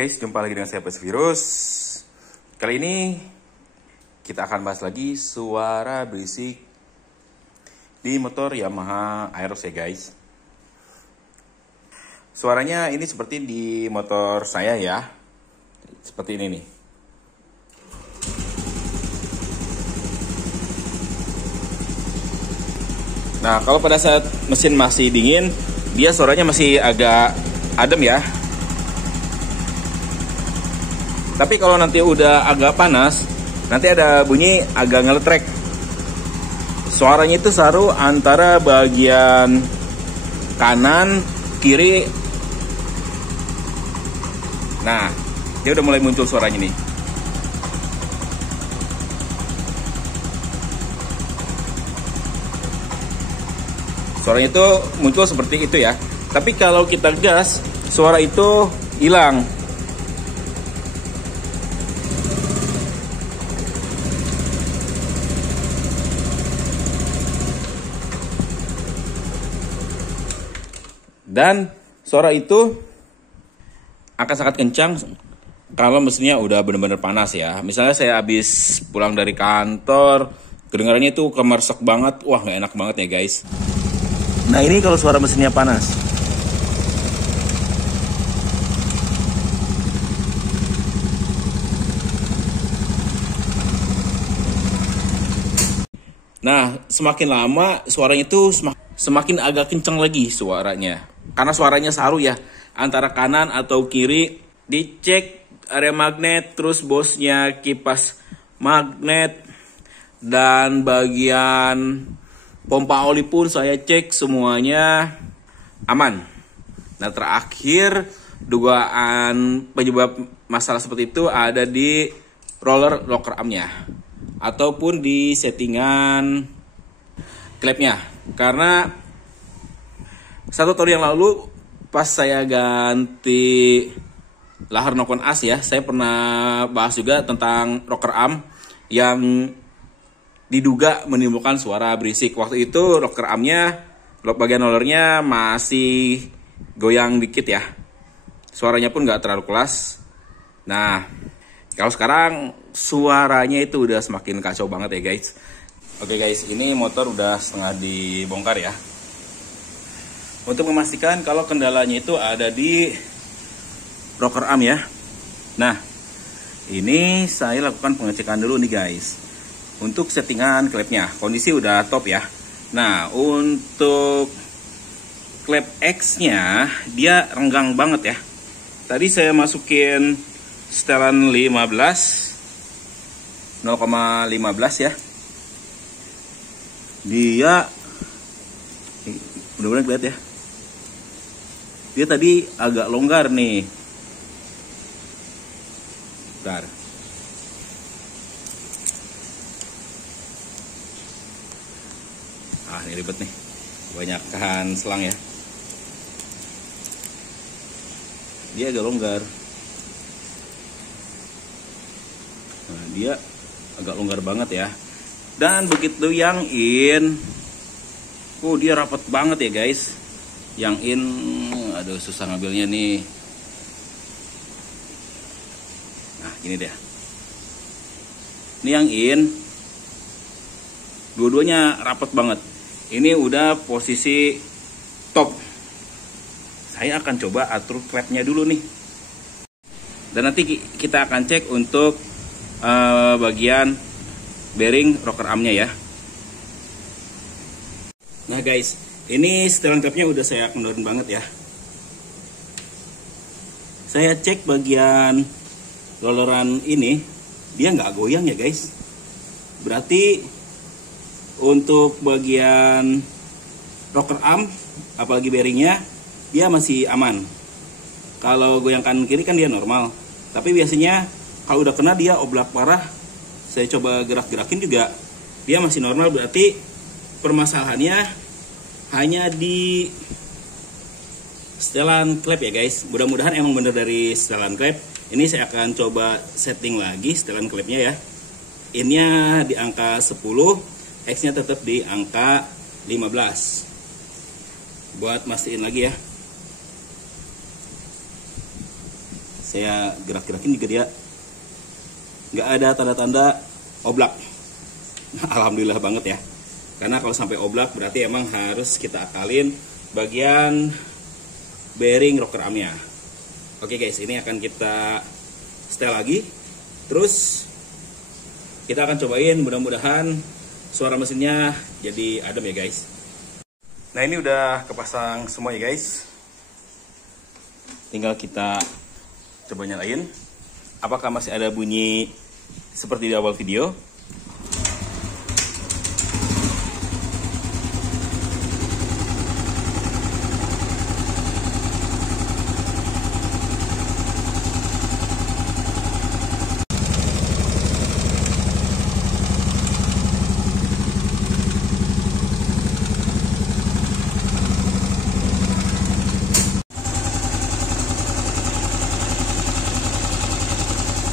guys, jumpa lagi dengan saya Virus. Kali ini kita akan bahas lagi suara berisik di motor Yamaha Aerox ya guys. Suaranya ini seperti di motor saya ya, seperti ini nih. Nah, kalau pada saat mesin masih dingin, dia suaranya masih agak adem ya. Tapi kalau nanti udah agak panas, nanti ada bunyi agak ngeletrek. Suaranya itu saru antara bagian kanan, kiri. Nah, dia udah mulai muncul suaranya nih. Suaranya itu muncul seperti itu ya. Tapi kalau kita gas, suara itu hilang. Dan suara itu akan sangat kencang kalau mesinnya udah benar-benar panas ya. Misalnya saya habis pulang dari kantor, kedengarannya itu kemersek banget. Wah, nggak enak banget ya guys. Nah, ini kalau suara mesinnya panas. Nah, semakin lama suaranya itu semakin agak kencang lagi suaranya. Karena suaranya saru ya, antara kanan atau kiri. Dicek area magnet, terus bosnya kipas magnet, dan bagian pompa oli pun saya cek semuanya aman. Nah, terakhir dugaan penyebab masalah seperti itu ada di roller locker armnya ataupun di settingan klepnya. Karena 1 tahun yang lalu pas saya ganti lahar nokon as ya, saya pernah bahas juga tentang rocker arm yang diduga menimbulkan suara berisik. Waktu itu rocker armnya, bagian rollernya masih goyang dikit ya. Suaranya pun gak terlalu keras. Nah, kalau sekarang suaranya itu udah semakin kacau banget ya guys. Oke guys, ini motor udah setengah dibongkar ya. Untuk memastikan kalau kendalanya itu ada di rocker arm ya. Nah, ini saya lakukan pengecekan dulu nih guys. Untuk settingan klepnya, kondisi udah top ya. Nah, untuk klep X-nya dia renggang banget ya. Tadi saya masukin setelan 0,15 ya. Dia mudah-mudahan kelihatan ya. Dia tadi agak longgar nih. Bentar. Ah, ini ribet nih. Kebanyakan selang ya. Dia agak longgar. Nah, dia agak longgar banget ya. Dan begitu yang in, dia rapat banget ya guys. Yang in, aduh susah ngambilnya nih. Nah, gini deh. Ini yang in, dua-duanya rapat banget. Ini udah posisi top. Saya akan coba atur klepnya dulu nih. Dan nanti kita akan cek untuk bagian bearing rocker armnya ya. Nah guys, ini setelan klepnya udah saya kendorin banget ya. Saya cek bagian rolleran ini, dia nggak goyang ya guys. Berarti untuk bagian rocker arm, apalagi bearingnya, dia masih aman. Kalau goyang kanan kiri kan dia normal. Tapi biasanya kalau udah kena dia oblak parah. Saya coba gerak-gerakin juga dia masih normal. Berarti permasalahannya hanya di setelan klep ya guys. Mudah-mudahan emang bener dari setelan klep. Ini saya akan coba setting lagi setelan klepnya ya. In-nya di angka 10, X-nya tetap di angka 15. Buat mastiin lagi ya. saya gerak-gerakin juga dia nggak ada tanda-tanda oblak. Alhamdulillah banget ya. Karena kalau sampai oblak berarti emang harus kita akalin bagian bearing rocker armnya. Oke guys, ini akan kita setel lagi. Terus kita akan cobain, mudah-mudahan suara mesinnya jadi adem ya guys. Nah ini udah kepasang semua ya guys. Tinggal kita coba nyalain. Apakah masih ada bunyi seperti di awal video?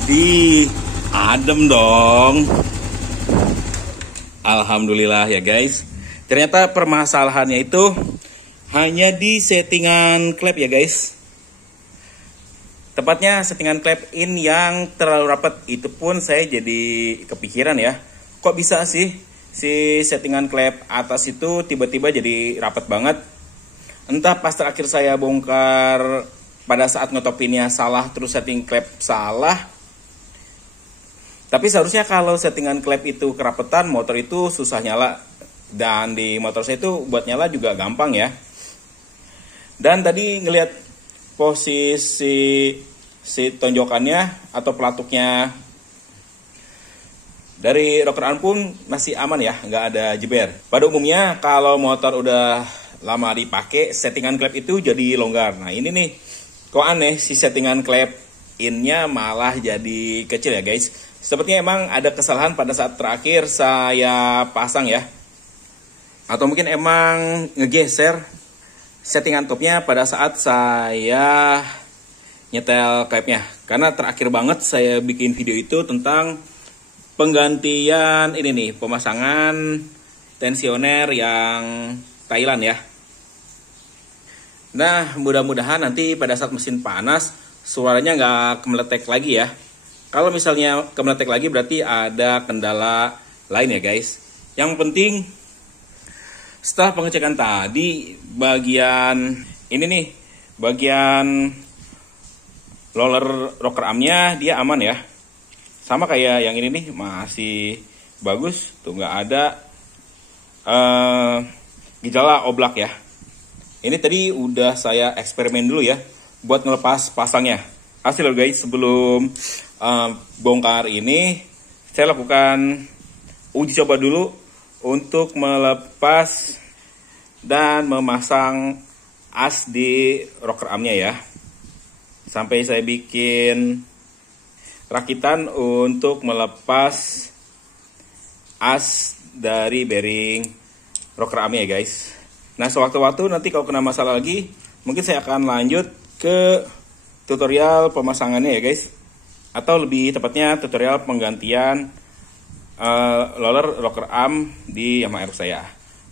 Di adem dong. Alhamdulillah ya guys. Ternyata permasalahannya itu hanya di settingan klep ya guys. Tepatnya settingan klep in yang terlalu rapat. Itu pun saya jadi kepikiran ya, kok bisa sih si settingan klep atas itu tiba-tiba jadi rapat banget. Entah pas terakhir saya bongkar pada saat ngetopinnya salah, terus setting klep salah. Tapi seharusnya kalau settingan klep itu kerapetan, motor itu susah nyala. Dan di motor saya itu buat nyala juga gampang ya. Dan tadi ngelihat posisi si tonjokannya atau pelatuknya dari rocker arm pun masih aman ya, nggak ada jeber. Pada umumnya kalau motor udah lama dipakai, settingan klep itu jadi longgar. Nah ini nih, kok aneh si settingan klep innya malah jadi kecil ya guys. Sepertinya emang ada kesalahan pada saat terakhir saya pasang ya. Atau mungkin emang ngegeser settingan topnya pada saat saya nyetel klepnya. Karena terakhir banget saya bikin video itu tentang penggantian ini nih, pemasangan tensioner yang Thailand ya. Nah mudah-mudahan nanti pada saat mesin panas suaranya nggak kemeletek lagi ya. Kalau misalnya kemeletek lagi berarti ada kendala lain ya guys. Yang penting setelah pengecekan tadi, bagian ini nih, bagian roller rocker armnya dia aman ya. Sama kayak yang ini nih, masih bagus. Tuh nggak ada gejala oblak ya. Ini tadi udah saya eksperimen dulu ya buat ngelepas pasangnya. Hasil guys, sebelum bongkar ini saya lakukan uji coba dulu untuk melepas dan memasang as di rocker armnya ya. Sampai saya bikin rakitan untuk melepas as dari bearing rocker armnya ya guys. Nah sewaktu-waktu nanti kalau kena masalah lagi, mungkin saya akan lanjut ke tutorial pemasangannya ya guys. Atau lebih tepatnya tutorial penggantian roller rocker arm di Yamaha RX saya.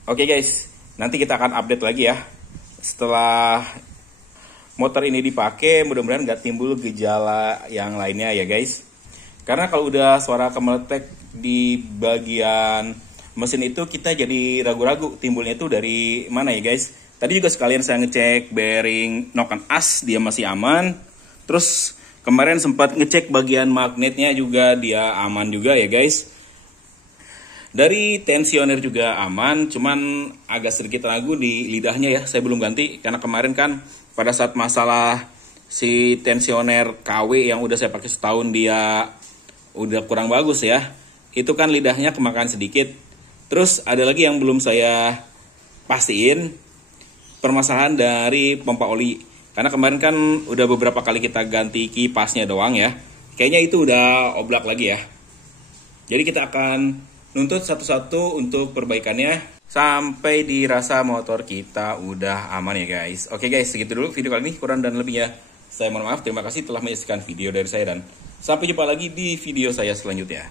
Oke guys, nanti kita akan update lagi ya. Setelah motor ini dipakai, mudah-mudahan nggak timbul gejala yang lainnya ya guys. Karena kalau udah suara kemeletek di bagian mesin itu, kita jadi ragu-ragu timbulnya itu dari mana ya guys. Tadi juga sekalian saya ngecek bearing noken as, dia masih aman. Terus kemarin sempat ngecek bagian magnetnya juga, dia aman juga ya guys. Dari tensioner juga aman, cuman agak sedikit ragu di lidahnya ya, saya belum ganti. Karena kemarin kan pada saat masalah si tensioner KW yang udah saya pakai setahun dia udah kurang bagus ya. Itu kan lidahnya kemakan sedikit. Terus ada lagi yang belum saya pastiin, permasalahan dari pompa oli. Karena kemarin kan udah beberapa kali kita ganti kipasnya doang ya. Kayaknya itu udah oblak lagi ya. Jadi kita akan nuntut satu-satu untuk perbaikannya sampai dirasa motor kita udah aman ya guys. Oke guys, segitu dulu video kali ini. Kurang dan lebihnya saya mohon maaf. Terima kasih telah menyaksikan video dari saya dan sampai jumpa lagi di video saya selanjutnya.